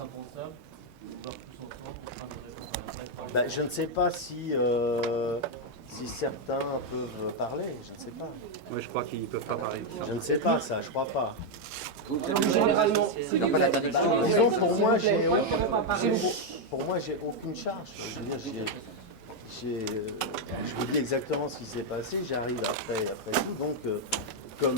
impensable de voir tous ensemble en train de répondre à un vrai problème. Ben, je ne sais pas si, si certains peuvent parler, je ne sais pas. Moi, je crois qu'ils ne peuvent pas parler. Je ne sais pas ça, je crois pas. Généralement, Disons, pour moi, j'ai aucune charge. Je veux dire, je vous dis exactement ce qui s'est passé, j'arrive après tout, donc comme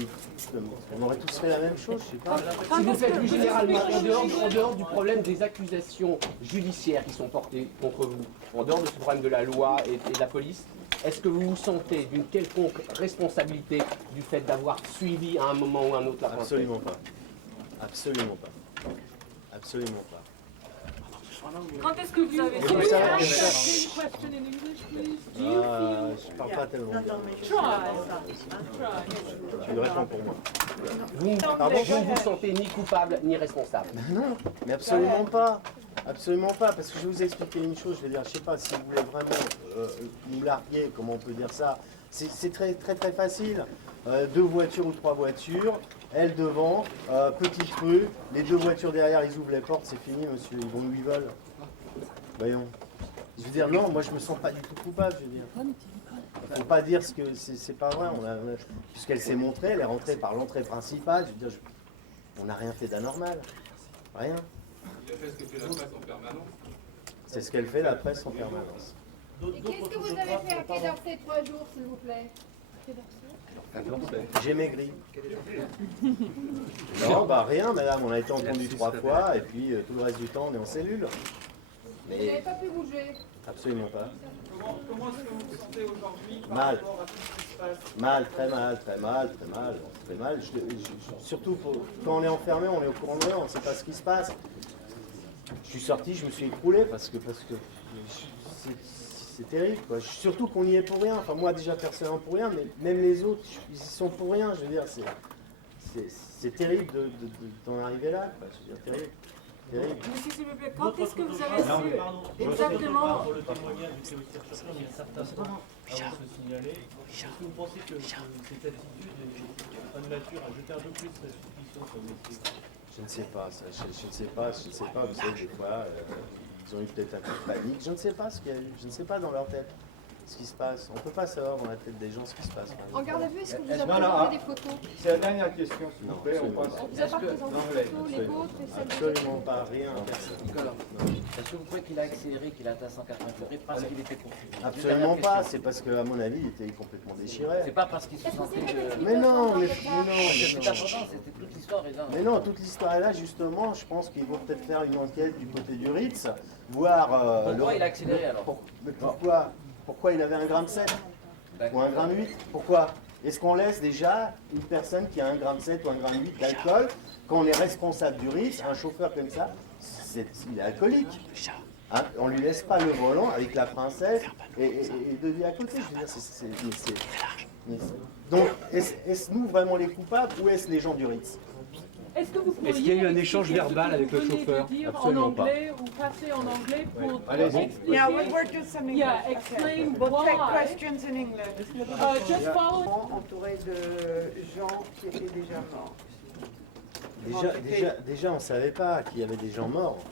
on aurait tous fait la même chose, je sais pas. si vous faites plus généralement, en dehors du problème des accusations judiciaires qui sont portées contre vous, en dehors de ce problème de la loi et de la police, est-ce que vous vous sentez d'une quelconque responsabilité du fait d'avoir suivi à un moment ou à un autre la princesse? Absolument pas. Absolument pas. Absolument pas. Quand est-ce que vous avez Et vous savez que question in English, please? Do you feel... je parle pas tellement bien. Try. Tu réponds pour moi. Vous ne vous sentez ni coupable ni responsable? Non, mais absolument pas. Absolument pas, parce que je vais vous expliquer une chose, je vais dire, je sais pas, si vous voulez vraiment nous larguer, comment on peut dire ça, c'est très facile. 2 voitures ou 3 voitures, elle devant, petite rue, les 2 voitures derrière, ils ouvrent les portes, c'est fini monsieur, ils vont où ils veulent. Voyons. Je veux dire, non, moi je me sens pas du tout coupable, je veux dire. Faut pas dire ce que c'est pas vrai, puisqu'elle s'est montrée, elle est rentrée par l'entrée principale, je veux dire, on n'a rien fait d'anormal, rien. Il a fait ce que fait la presse en permanence. C'est ce qu'elle fait la presse en permanence. Et qu'est-ce que vous avez fait à Quai d'Orsay 3 jours, s'il vous plaît? J'ai maigri. Non, bah rien, madame, on a été entendu 3 fois, et puis tout le reste du temps, on est en cellule. Vous n'avez pas pu bouger? Absolument pas. Comment est-ce que vous vous sentez aujourd'hui par Mal. rapport à tout ce qui se passe? Mal, très mal, très mal, très mal, très mal. Surtout quand on est enfermé, on est au courant de rien, on ne sait pas ce qui se passe. Je suis sorti, je me suis écroulé parce que c'est terrible, quoi. Surtout qu'on y est pour rien. Enfin, moi déjà personnellement pour rien, mais même les autres, ils y sont pour rien. Je veux dire, c'est terrible d'en arriver là, quoi. Je veux dire, terrible. Monsieur, s'il vous plaît, quand est-ce que vous avez su exactement... Pour le témoignage du commissaire Chapin, il y a certains points avant de se signaler. Est-ce que vous pensez que cette attitude n'est pas de nature à jeter un peu plus la suspicion comme métier? Je ne sais pas, ça. Je ne sais pas, vous savez, des fois, ils ont eu peut-être un peu de panique. Je ne sais pas ce qu'il y a eu, je ne sais pas dans leur tête ce qui se passe. On ne peut pas savoir dans la tête des gens ce qui se passe. En garde à vue, est-ce que vous avez Non, présenté des photos? C'est la dernière question, s'il vous plaît. absolument. On vous a pas présenté des photos, les vôtres et celles des Absolument pas, rien, personne. Nicolas, est-ce que vous croyez qu'il a accéléré, qu'il a atteint 180 degrés parce qu'il était confus? Absolument pas, c'est parce qu'à mon avis, il était complètement déchiré. C'est pas parce qu'il se sentait que... Mais non, mais C'est important, c'était toute l'histoire est là. Mais non, toute l'histoire est là, justement. Je pense qu'ils vont peut-être faire une enquête du côté du Ritz, voir... Pourquoi il a accéléré alors? Mais pourquoi il avait 1,7 g ou 1,8 g? Pourquoi? Est-ce qu'on laisse déjà une personne qui a 1,7 g ou 1,8 g d'alcool, quand on est responsable du Ritz, un chauffeur comme ça, il est alcoolique? Hein, on ne lui laisse pas le volant avec la princesse et de lui à côté. Je veux dire, donc, est-ce nous vraiment les coupables ou est-ce les gens du Ritz? Est-ce que vous pourriez Est-ce qu'il y a eu un échange expliquer ce verbal que avec vous le venez de chauffeur? dire Absolument en anglais ou passer en anglais pour expliquer... Yeah, we were just some English. Yeah, explain We'll take why. questions in English. Just follow... Entouré de gens qui étaient déjà morts. Déjà, on ne savait pas qu'il y avait des gens morts.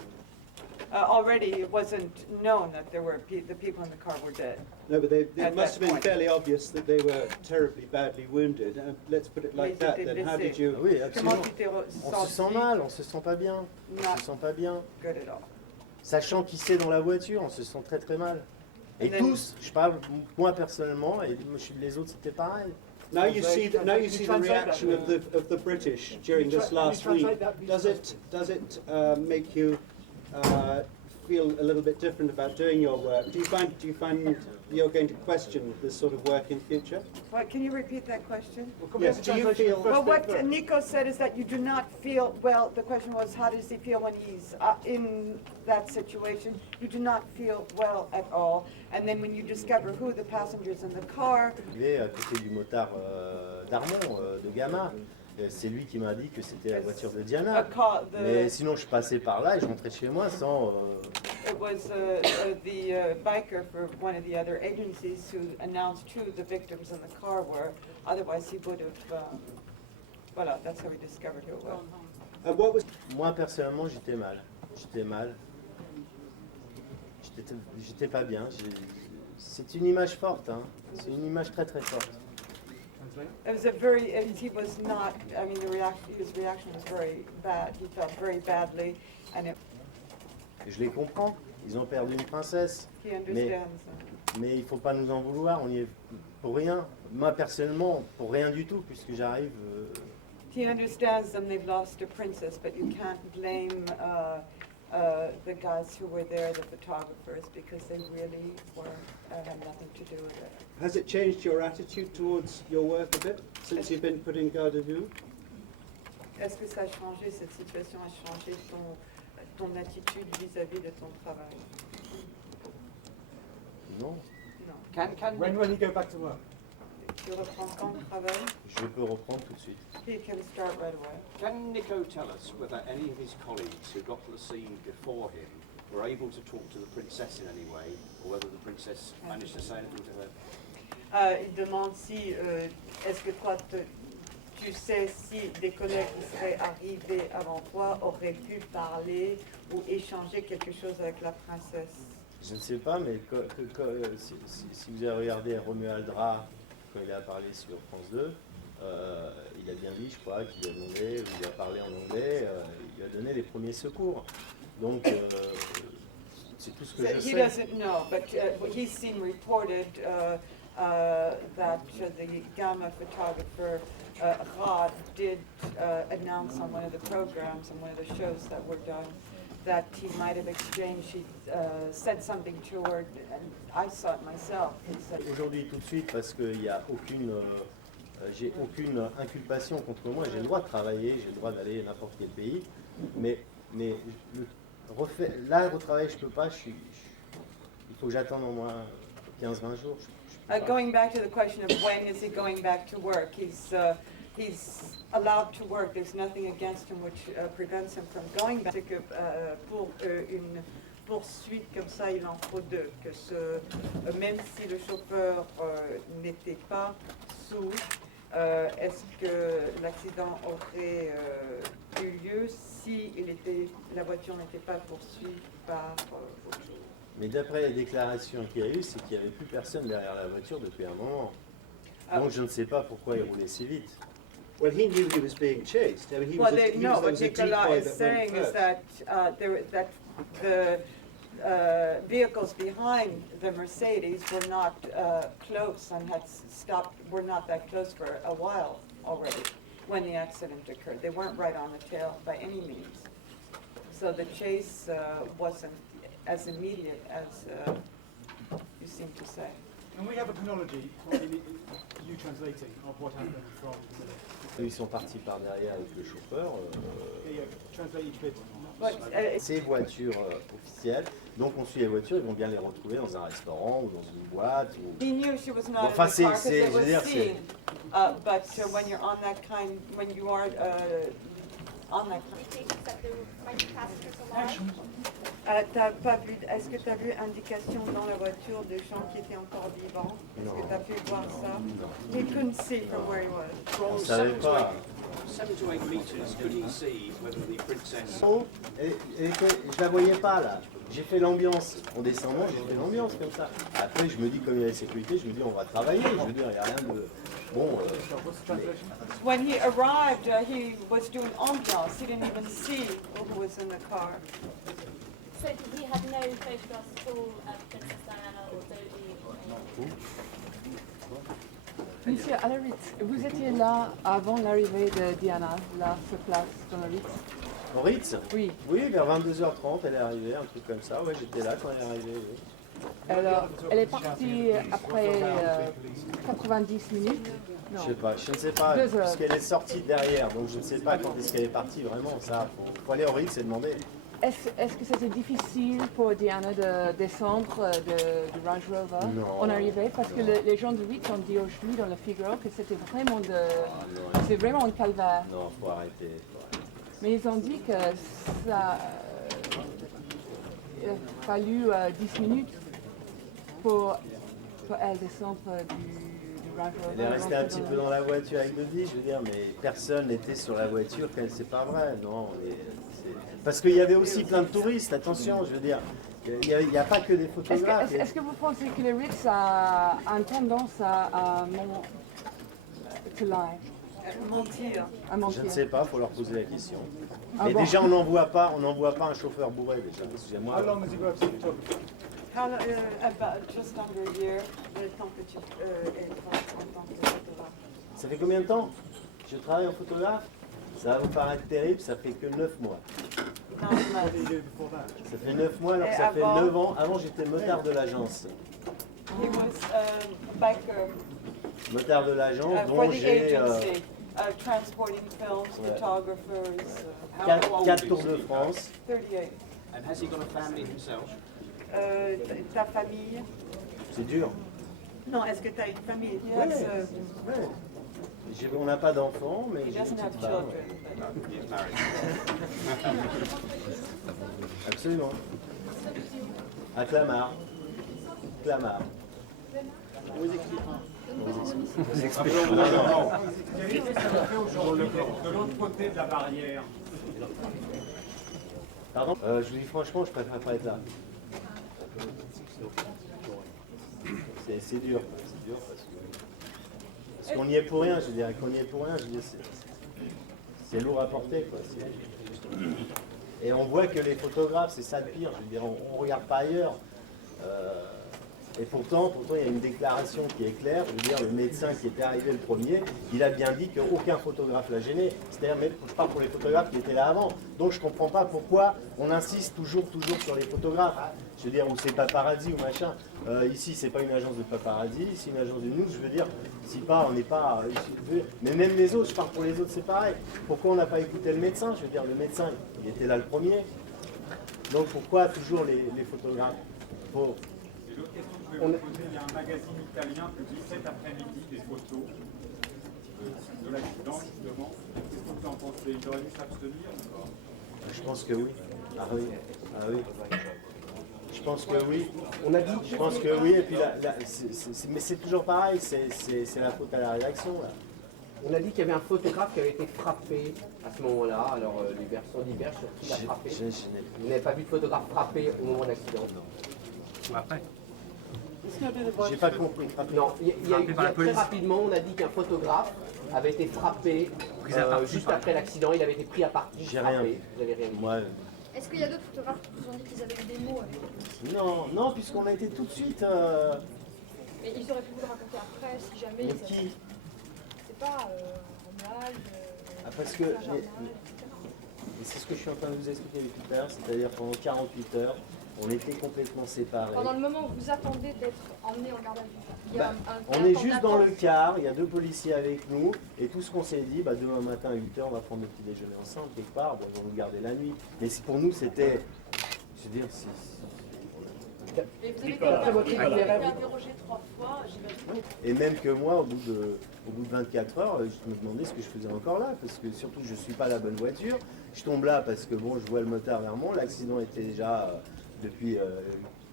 Already, it wasn't known that there were the people in the car were dead. No, but it At must have that been point. fairly obvious that they were terribly badly wounded. Let's put it like Mais that. ils étaient Then how did blessés. you? Oui, Comment absolument. tu t'es On se sent mal, on se sent pas bien. On se sent pas bien. Good at all. Sachant qui c'est dans la voiture, on se sent très très mal. Et tous, je parle moi personnellement, et les autres c'était pareil. Now you see the reaction of the British during this last week. Does it make you feel a little bit different about doing your work? Do you find you're going to question this sort of work in future? What, can you repeat that question? Yes. Do you feel? Well, what Nico said is that you do not feel, well, the question was, how does he feel when he's in that situation? You do not feel well at all. And then when you discover who the passengers in the car, Il est à côté du motard d'Armand, de Gamma. C'est lui qui m'a dit que c'était la voiture de Diana. Mais sinon, je passais par là et je rentrais chez moi sans... it was the biker for one of the other agencies who announced who the victims in the car were. Otherwise, he would have, voilà, that's how we discovered who it was. what was Moi, personnellement, j'étais mal. J'étais pas bien. C'est une image forte, hein. C'est une image très très forte. It was he was not, I mean, his reaction was very bad. He felt very badly, and Je les comprends. Ils ont perdu une princesse. he understands. Mais il ne faut pas nous en vouloir. On y est pour rien. Moi, personnellement, pour rien du tout, puisque j'arrive. He understands them, they've lost a princess, but you can't blame the guys who were there, the photographers, because they really had nothing to do with it. Has it changed your attitude towards your work a bit since you've been put in garde à vue? Est-ce que ça a changé, cette situation a changé ton attitude vis-à-vis de ton travail? Non. Non. When will he go back to work? Tu reprends quand le travail? Je peux reprendre tout de suite. He can start right away. Can Nico tell us whether any of his colleagues who got to the scene before him were able to talk to the princess in any way, or whether the princess managed to say anything to her? Il demande si, est-ce que toi, tu sais si des collègues qui seraient arrivés avant toi auraient pu parler ou échanger quelque chose avec la princesse? Je ne sais pas, mais si vous avez regardé Romuald Dra, quand il a parlé sur France 2, il a bien dit, je crois, qu'il a demandé, il a parlé en anglais, il a donné les premiers secours. Donc, c'est tout ce que je sais. He doesn't know, but he's seen reported that the Gamma photographer Rod did announce on one of the programs, on one of the shows that were done, that he might have exchanged, he said something to her, and I saw it myself. Aujourd'hui, tout de suite, parce qu'il n'y a j'ai aucune inculpation contre moi, j'ai le droit de travailler, j'ai le droit d'aller n'importe quel pays, mais là, retravailler, je ne peux pas, il faut que j'attende au moins 15-20 jours. Going back to the question of when is he going back to work, he's allowed to work. There's nothing against him which prevents him from going back. C'est que pour une poursuite comme ça, il en faut deux. Que même si le chauffeur n'était pas sous, est-ce que l'accident aurait eu lieu si la voiture n'était pas poursuivie par autre chose? Mais d'après les déclarations qu'il y a eu, c'est qu'il n'y avait plus personne derrière la voiture depuis un moment. Donc je ne sais pas pourquoi il roulait si vite. Well, he knew he was being chased. I mean, What Nicola is saying is that the vehicles behind the Mercedes were not close and had stopped, were not that close for a while already when the accident occurred. They weren't right on the tail by any means. So the chase wasn't as immediate as you seem to say. And we have a chronology, you translating, of what happened from the minute. Ils sont partis par derrière avec le chauffeur. Translate each bit. Ces voitures officielles, donc on suit les voitures, ils vont bien les retrouver dans un restaurant ou dans une boîte. He knew she was not Enfin, in the car because it je veux was dire, seen. But when you're on that kind, when you are on that kind. T'as pas vu, est-ce que tu as vu indication dans la voiture de gens qui étaient encore vivants? Est-ce que tu as pu voir ça? He couldn't see from where he was. On ne savait pas. 7 to 8 meters, could he see whether the princess... Je la voyais pas là. J'ai fait l'ambiance. En descendant, j'ai fait l'ambiance comme ça. Après, je me dis, comme il y a la sécurité, je me dis, on va travailler. Je veux dire, il n'y a rien de... Bon... When he arrived, he was doing ambiance. He didn't even see who was in the car. So he had no photographs at all of Princess Diana or Dodi or anything? Monsieur Alaritz, vous étiez là avant l'arrivée de Diana, là, sur place, dans le Ritz? Au Ritz? Oui. Oui, vers 22h30, elle est arrivée, un truc comme ça. Ouais, j'étais là quand elle est arrivée. Oui. Alors, elle est partie après 90 minutes? Non. Je ne sais pas, puisqu'elle est sortie derrière, donc je ne sais pas quand est-ce qu'elle est partie vraiment. Ça, faut aller au Ritz et demander. Est-ce que c'était difficile pour Diana de descendre du Range Rover en arrivée? Parce que les gens de Ritz ont dit aujourd'hui dans le Figaro que c'était vraiment un calvaire. Non, faut arrêter. Mais ils ont dit que ça il a fallu 10 minutes pour elle descendre du Range Rover. Elle est restée un petit peu dans la voiture avec Dodi, je veux dire, mais personne n'était sur la voiture quand c'est pas vrai, non. Parce qu'il y avait aussi plein de touristes, attention, je veux dire, il n'y a pas que des photographes. Est-ce que vous pensez que le Ritz a une tendance à mentir? Je ne sais pas, il faut leur poser la question. Ah Mais bon? déjà, on n'envoie pas un chauffeur bourré, déjà, excusez-moi. How long has he worked as a photographer? Just under a year, le temps que tu es en tant que photographe. Ça fait combien de temps je travaille en photographe? Ça va vous paraître terrible, ça fait que 9 mois. What did he do before that? Ça fait 9 mois, alors que ça fait 9 ans. Avant, j'étais motard de l'agence. He was biker Motard de l'agence, for dont the j'ai agency, transporting films, Ouais. photographers. 4 Tours de France. 38. And has he got a family himself? Ta famille? C'est dur. Non, est-ce que tu as une famille? Ouais. Ouais. On n'a pas d'enfants, mais He j'ai une doesn't have petite femme. children. No, he's married. Absolument. À Clamart. Clamart. Vous expliquez. Vous expliquez. Non, non. Qu'est-ce que ça vous fait aujourd'hui de l'autre côté de la barrière? Pardon je vous dis franchement, je préfère pas être là. C'est dur. C'est dur parce qu'on y est pour rien, je dirais qu'on y est pour rien, je veux dire, c'est lourd à porter, quoi. Et on voit que les photographes, c'est ça le pire, je veux dire, on ne regarde pas ailleurs. Et pourtant, il y a une déclaration qui est claire. Je veux dire, le médecin qui était arrivé le premier, il a bien dit qu'aucun photographe l'a gêné. C'est-à-dire, je parle pour les photographes qui étaient là avant. Donc, je ne comprends pas pourquoi on insiste toujours sur les photographes. Je veux dire, où c'est paparazzi ou machin. Ici, c'est pas une agence de paparazzi, c'est une agence de news. Je veux dire, si pas, on n'est pas. Mais même les autres, je parle pour les autres, c'est pareil. Pourquoi on n'a pas écouté le médecin? Je veux dire, le médecin, il était là le premier. Donc, pourquoi toujours les photographes? Et l'autre question que je voulais vous poser, il y a un magazine italien qui publie cet après-midi des photos de l'accident, justement. Qu'est-ce que vous en pensez? Il aurait dû s'abstenir ou pas? Je pense que oui. Ah oui. Ah oui. Je pense que oui. On a dit. Je pense que oui. Et puis mais c'est toujours pareil. C'est la faute à la rédaction là. On a dit qu'il y avait un photographe qui avait été frappé à ce moment-là. Alors les versions diverses sur qui l'a frappé. Vous n'avez pas vu de photographe frappé au moment de l'accident? Ou après? J'ai pas compris. Non, très rapidement, on a dit qu'un photographe avait été frappé juste après l'accident. Il avait été pris à partie. J'ai rien vu. Vous avez rien vu. Moi, Est-ce qu'il y a d'autres photographes qui vous ont dit qu'ils avaient eu des mots avec lui? non, puisqu'on a été tout de suite. Mais ils auraient pu vous le raconter après, si jamais Mais ils qui avaient... Je sais pas, Romuald, parce que. Benjamin, etc. Et c'est ce que je suis en train de vous expliquer depuis tout à l'heure, c'est-à-dire pendant 48 heures, on était complètement séparés. Pendant le moment où vous attendez d'être emmené en garde à vue, il y a On est juste dans le car, il y a 2 policiers avec nous, et tout ce qu'on s'est dit, demain matin à 8h, on va prendre le petit déjeuner ensemble, quelque part, ils vont nous garder la nuit. Mais pour nous, c'était. Je veux dire, Et vous avez été interrogé 3 fois, j'imagine. Et même que moi, au bout de 24 heures, je me demandais ce que je faisais encore là, parce que surtout je ne suis pas la bonne voiture. Je tombe là parce que bon, je vois le motard vers moi, l'accident était déjà depuis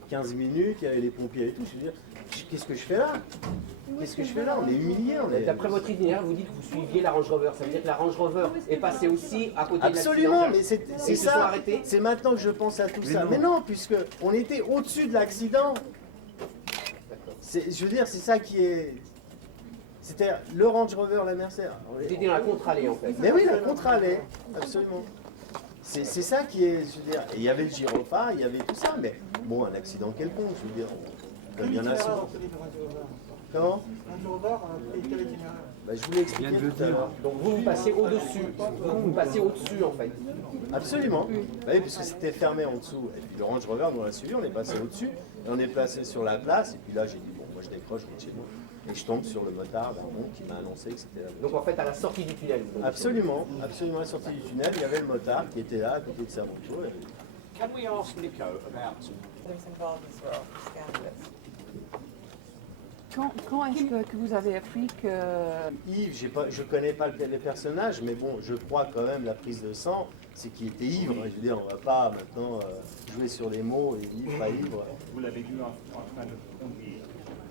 15 minutes, il y avait les pompiers et tout. Je veux dire, qu'est-ce que je fais là? Qu'est-ce que je fais là? On est humiliés. D'après votre itinéraire, vous dites que vous suiviez la Range Rover. Ça veut dire que la Range Rover est passée aussi à côté de l'accident. Absolument, mais c'est ça. Arrêtés. C'est maintenant que je pense à tout ça. Mais non, puisque on était au-dessus de l'accident. Je veux dire, c'est ça qui est. C'était le Range Rover, la Mercedes. C'était dans la contre-allée en fait. Mais oui, la contre-allée, absolument. C'est ça qui est, je veux dire, et il y avait le gyrophare, il y avait tout ça, mais bon, un accident quelconque, je veux dire, il y en a souvent. Comment? Je vous l'ai expliqué tout à l'heure. Donc vous passez au-dessus, vous passez au-dessus en fait. Absolument. Oui, puisque c'était fermé en dessous. Et puis le Range Rover nous l'a suivi, on est passé au-dessus, et on est placé sur la place, et puis là j'ai dit, bon, moi je décroche, je rentre chez moi. Et je tombe sur le motard qui m'a annoncé que c'était la voiture. Donc en fait à la sortie du tunnel. Absolument, absolument à la sortie du tunnel, il y avait le motard qui était là à côté de sa moto. Can we ask Nico about... Quand est-ce que vous avez appris que... Yves, je ne connais pas les personnages, mais bon, je crois quand même la prise de sang, c'est qu'il était ivre. Je veux dire, on ne va pas maintenant jouer sur les mots, ivre, pas ivre. Vous l'avez vu en train de conduire.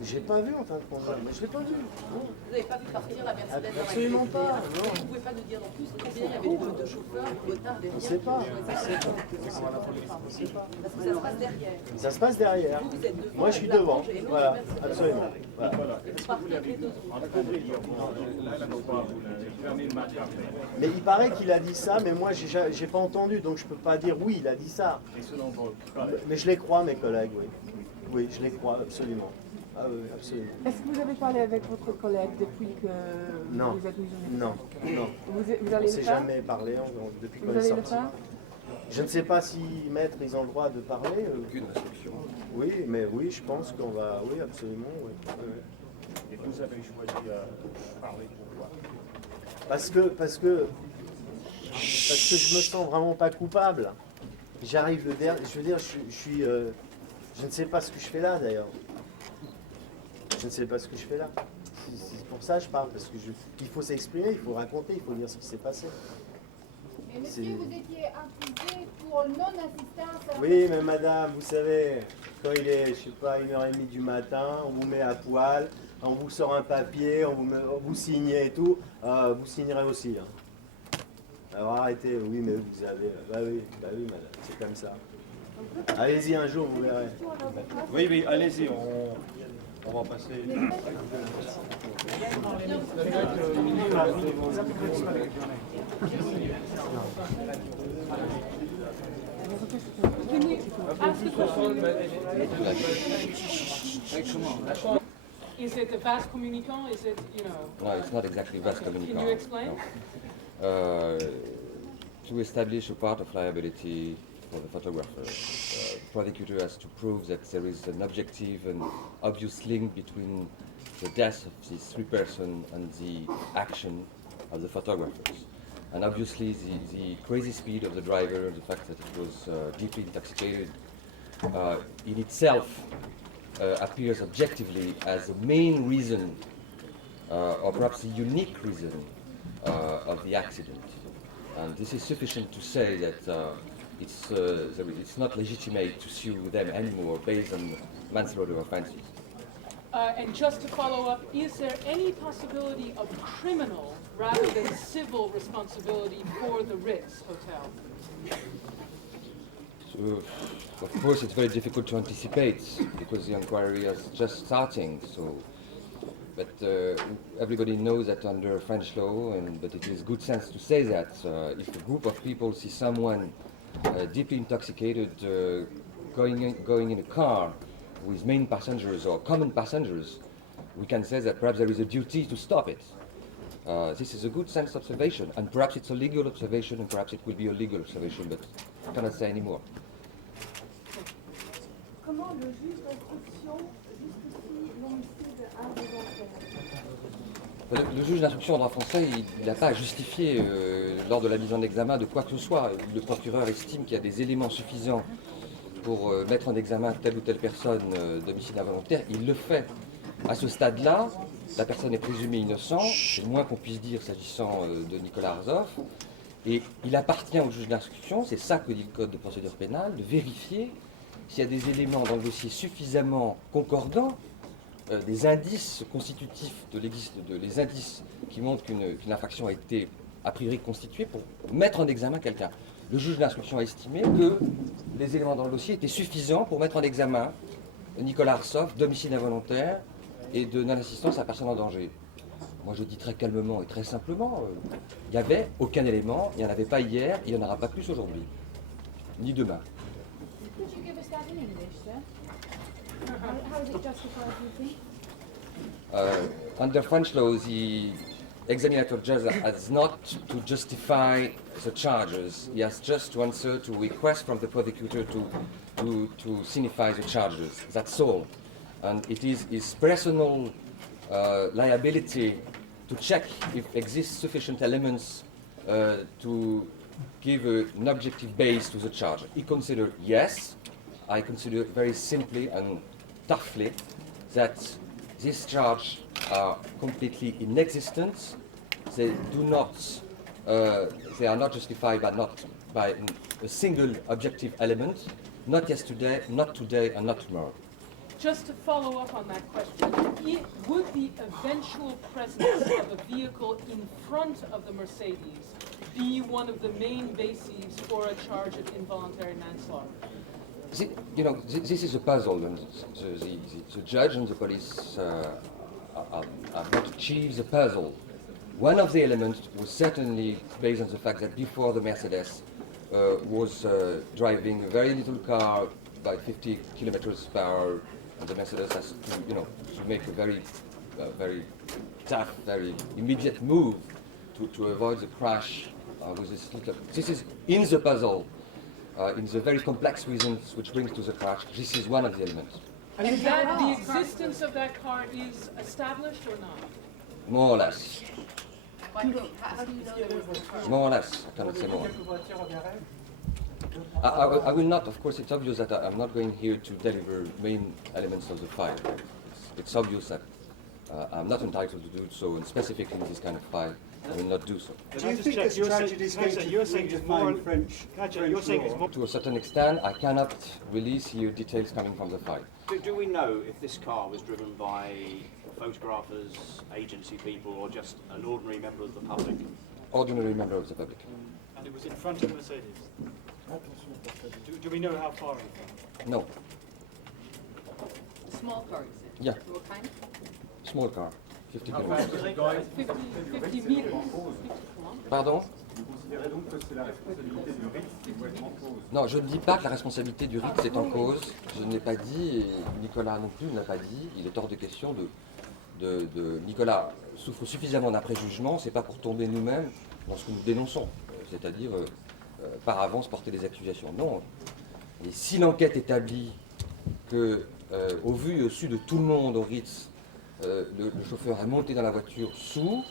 J'ai pas vu en fin de compte, mais je l'ai pas vu. Vous n'avez pas vu partir la Mercedes dans la Absolument pas. Non. Vous ne pouvez pas nous dire en plus combien il y avait de chauffeurs, de motards derrière. On sait pas. Parce que ça se passe derrière. Ça se passe derrière. Vous êtes devant. Moi, je suis devant. Voilà, absolument. Voilà. Et vous partez avec les deux autres. Mais il paraît qu'il a dit ça, mais moi, j'ai pas entendu, donc je peux pas dire oui, il a dit ça. Mais je les crois, mes collègues, oui. Oui, je les crois, absolument. Ah oui, absolument. Est-ce que vous avez parlé avec votre collègue depuis que Non. vous êtes mis en Non, non. Vous allez On le ne s'est faire jamais parlé depuis qu'on Vous est allez le sorti. faire Je ne sais pas si maître, ils ont le droit de parler. Aucune instruction. Oui, mais oui, je pense qu'on va. Oui, absolument. Oui. Oui. Et vous avez choisi de parler pourquoi? Parce que je me sens vraiment pas coupable. J'arrive le dernier. Je veux dire, je ne sais pas ce que je fais là d'ailleurs. Je ne sais pas ce que je fais là. C'est pour ça que je parle, parce que il faut s'exprimer, il faut raconter, il faut dire ce qui s'est passé. Mais monsieur, vous étiez accusé pour non-assistance à... Oui, mais madame, vous savez, quand il est, je sais pas, 1h30 du matin, on vous met à poil, on vous sort un papier, on vous signez et tout, vous signerez aussi. Hein. Alors arrêtez, oui, mais vous avez... bah oui, madame, c'est comme ça. Allez-y un jour, vous verrez. Oui, oui, allez-y, on va passer. Can you ask a question? Is it a vase communicant? Is it, you know? No, it's not exactly vase communicant. Can you explain? No. To establish a part of liability for the photographer, the prosecutor has to prove that there is an objective and obvious link between the death of these three persons and the action of the photographers. And obviously the crazy speed of the driver, the fact that it was deeply intoxicated, in itself appears objectively as the main reason, or perhaps the unique reason of the accident. And this is sufficient to say that it's not legitimate to sue them anymore based on manslaughter offenses. And just to follow up, is there any possibility of criminal rather than civil responsibility for the Ritz Hotel? So, of course, it's very difficult to anticipate because the inquiry is just starting. But everybody knows that under French law, but it is good sense to say that if a group of people see someone deeply intoxicated going in a car with main passengers or common passengers, we can say that perhaps there is a duty to stop it. This is a good sense observation, and perhaps it's a legal observation, and perhaps it will be a legal observation, but I cannot say anymore. Comment le juge d'instruction justifie l'homicide involontaire? Le juge d'instruction en droit français, il n'a pas à justifier lors de la mise en examen de quoi que ce soit. Le procureur estime qu'il y a des éléments suffisants pour mettre en examen telle ou telle personne d'homicide involontaire, il le fait. À ce stade-là, la personne est présumée innocente, c'est le moins qu'on puisse dire s'agissant de Nicolas Arzoff, et il appartient au juge d'instruction, c'est ça que dit le code de procédure pénale, de vérifier s'il y a des éléments dans le dossier suffisamment concordants, des indices constitutifs les indices qui montrent qu'une infraction a été a priori constituée pour mettre en examen quelqu'un. Le juge d'instruction a estimé que les éléments dans le dossier étaient suffisants pour mettre en examen Nicolas Arzoff d'homicide involontaire et de non-assistance à personne en danger. Moi je dis très calmement et très simplement, il n'y avait aucun élément, il n'y en avait pas hier, il n'y en aura pas plus aujourd'hui, ni demain. Could you give us that in English, sir? How is it justified, do you think? Under French law, the examinator judge has not to justify the charges. He has just to answer to requests from the prosecutor to signify the charges. That's all. And it is his personal liability to check if exist sufficient elements to give an objective base to the charge. He considered, yes, I consider very simply and toughly that these charges are completely inexistent. They do not, they are not justified by a single objective element, not yesterday, not today, and not tomorrow. Just to follow up on that question, would the eventual presence of a vehicle in front of the Mercedes be one of the main bases for a charge of involuntary manslaughter? This is a puzzle, and the judge and the police have not achieved the puzzle. One of the elements was certainly based on the fact that before the Mercedes was driving a very little car by 50 kilometers per hour, and the Mercedes has to make a very tough, very immediate move to avoid the crash with this little. This is in the puzzle, in the very complex reasons which brings to the crash. This is one of the elements. And that the existence of that car is established or not? More or less. Michael, how do you know there was a car? More or less, I cannot say more. I will not, of course, it's obvious that I'm not going here to deliver main elements of the file. It's obvious that I'm not entitled to do so, and specifically in this kind of file, I will not do so. Do you think this tragedy is going to redefine French law? To a certain extent, I cannot release here details coming from the file. Do we know if this car was driven by photographers, agency people, or just an ordinary member of the public? Ordinary member of the public. And it was in front of Mercedes? Do we know how far in front? No. Small car, is it? Yeah. What kind? Small car, 50 50 kilometers. meters. Pardon? Vous considérez donc que c'est la responsabilité du RITS qui doit être en cause? Non, je ne dis pas que la responsabilité du RITS est en cause. Je ne l'ai pas dit, et Nicolas non plus ne l'a pas dit. Il est hors de question de Nicolas souffre suffisamment d'un préjugement, c'est pas pour tomber nous-mêmes dans ce que nous dénonçons, c'est-à-dire par avance porter des accusations. Non. Et si l'enquête établit que, au vu et au su de tout le monde au Ritz, le chauffeur est monté dans la voiture sous,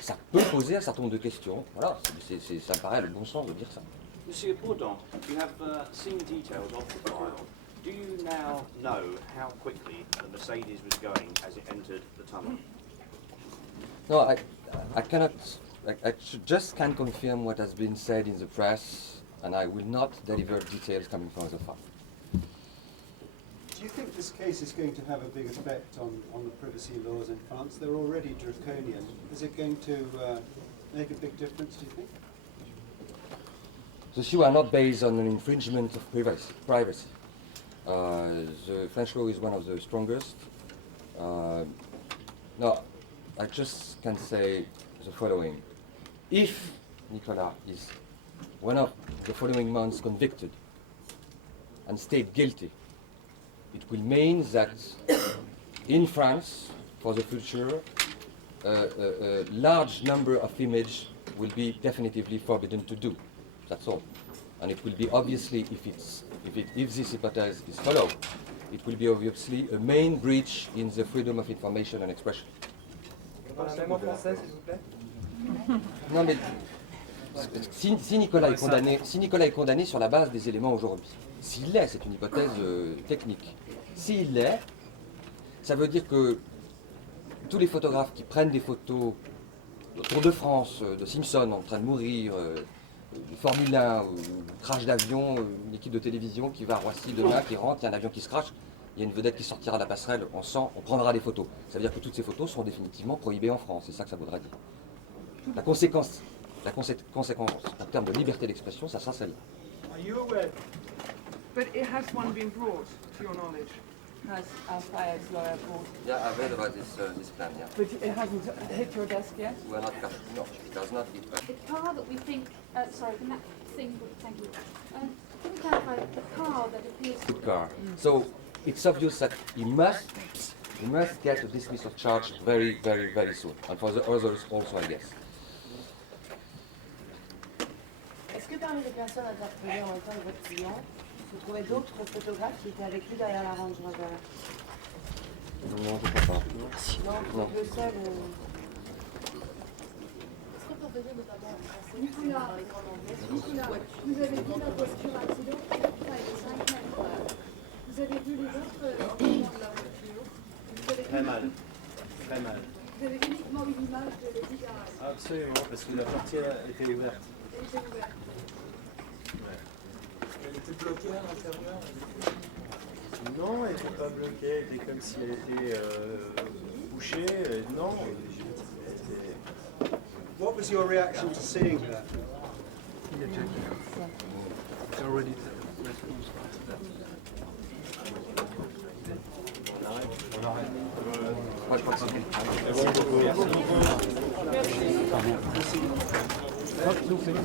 ça peut poser un certain nombre de questions. Voilà, ça me paraît le bon sens de dire ça. Monsieur Bourdon, you have seen details of the file. Do you now know how quickly the Mercedes was going as it entered the tunnel? No, I cannot. I just can't confirm what has been said in the press, and I will not deliver details coming from the file. Do you think this case is going to have a big effect on the privacy laws in France? They're already draconian. Is it going to make a big difference, do you think? The issue are not based on an infringement of privacy. The French law is one of the strongest. No, I just can say the following. If Nicolas is one of the following months convicted and state guilty, it will mean that in France, for the future, a large number of images will be definitively forbidden to do. That's all. And it will be obviously, if this hypothesis is followed, it will be obviously a main breach in the freedom of information and expression. Non mais si Nicolas est condamné sur la base des éléments aujourd'hui, s'il l'est, c'est une hypothèse technique. S'il l'est, ça veut dire que tous les photographes qui prennent des photos au Tour de France, de Simpson en train de mourir, du Formule 1 ou crash d'avion, une équipe de télévision qui va à Roissy demain, qui rentre, il y a un avion qui se crache, il y a une vedette qui sortira de la passerelle, on prendra des photos. Ça veut dire que toutes ces photos seront définitivement prohibées en France, c'est ça que ça voudra dire. La conséquence en termes de liberté d'expression, ça sera celle-là. Are you aware? But has one been brought, to your knowledge? Has Alpha's lawyer brought? Yeah, I've heard about this plan, yeah. But it hasn't hit your desk yet? We're not covered. No, it does not hit back. The car that we think, sorry, can that thing, thank you. Can we clarify the car that appears to Good car. So it's obvious that he must get a dismissal charge very, very, very soon. And for the others also, I guess. Est-ce que parmi les personnes interpellées en même temps que votre client, vous trouvez d'autres photographes qui étaient avec lui derrière la Range Rover? Non, je crois pas. Non, vous êtes le seul. Est-ce que vous pouvez notamment en français Nicolas, vous avez vu la voiture accident, vous avez vu les autres éléments de la voiture. Très mal, très mal. Vous avez uniquement une image de Lady Gaga. Absolument, parce que la portière était ouverte. Elle était ouverte. Elle était bloquée à l'intérieur. Non, elle n'était pas bloquée, elle était comme si elle était couchée. Non. What was your reaction to seeing her? Already Moi, je crois que c'est Merci beaucoup.